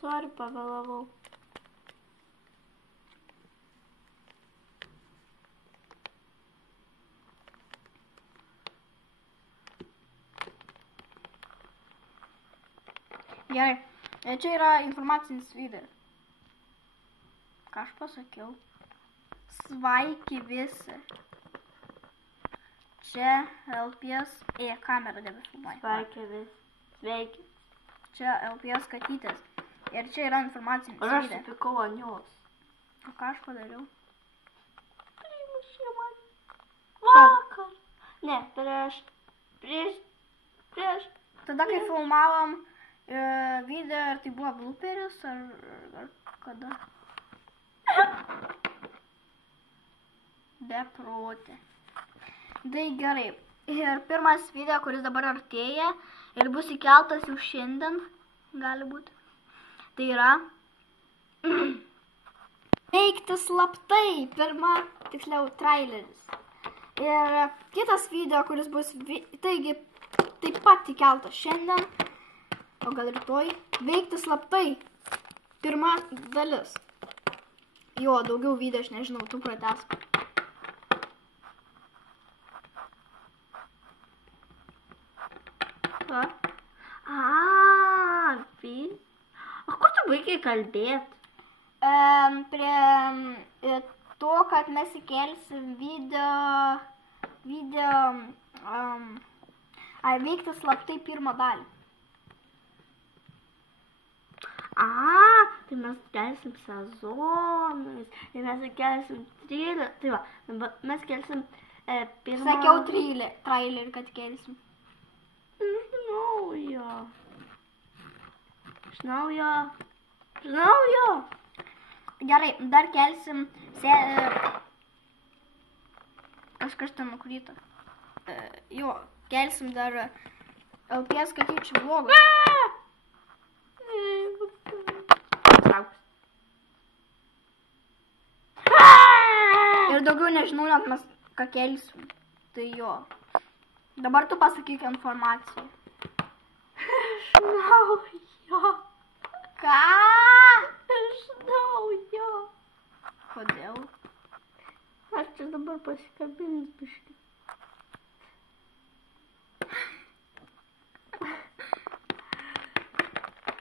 Sorry, pavėlavau. Gerai, čia yra informacinis video. Ką aš pasakiau? Sveiki visi. Čia LPS, kamera nebefilmuoja. Sveiki visi. Sveiki. Čia LPS katytės. Ir čia yra informacinis video. Aš supikau ant jos. O ką aš padariau? Primušė man. Vakar. Ne, prieš. Tada, kai filmavom video, ar tai buvo blooperis, ar kada? Beprotė. Tai gerai. Ir pirmas video, kuris dabar artėja ir bus įkeltas jau šiandien, gali būti. Tai yra veikti slaptai, tiksliau, traileris. Ir kitas video, kuris bus, taigi, taip pat įkeltas šiandien, o gal rytoj, veikti slaptai, pirma dalis. Jo, daugiau video, aš nežinau, tu pratęsk. O kur tu baigiai kalbėti? Prie to, kad mes įkelsim veikti slaptai pirmą dalį. Tai mes kelsim sezonais, tai mes kelsim trailerį, tai va, mes kelsim pirmą... Sakiau trailerį, kad kelsim. Žinau. Gerai, dar kelsim kažkas ten nukrito. Jo, kelsim dar LPS katyčių vlogus. Ir daugiau nežinau, net mes ką kelsim. Tai jo. Dabar tu pasakyk informaciją. Žinau jo. Ką? Žinau jo. Kodėl? Aš čia dabar pasikabinus biškį.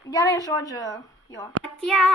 Gerai, žodžiu, jo. Atia!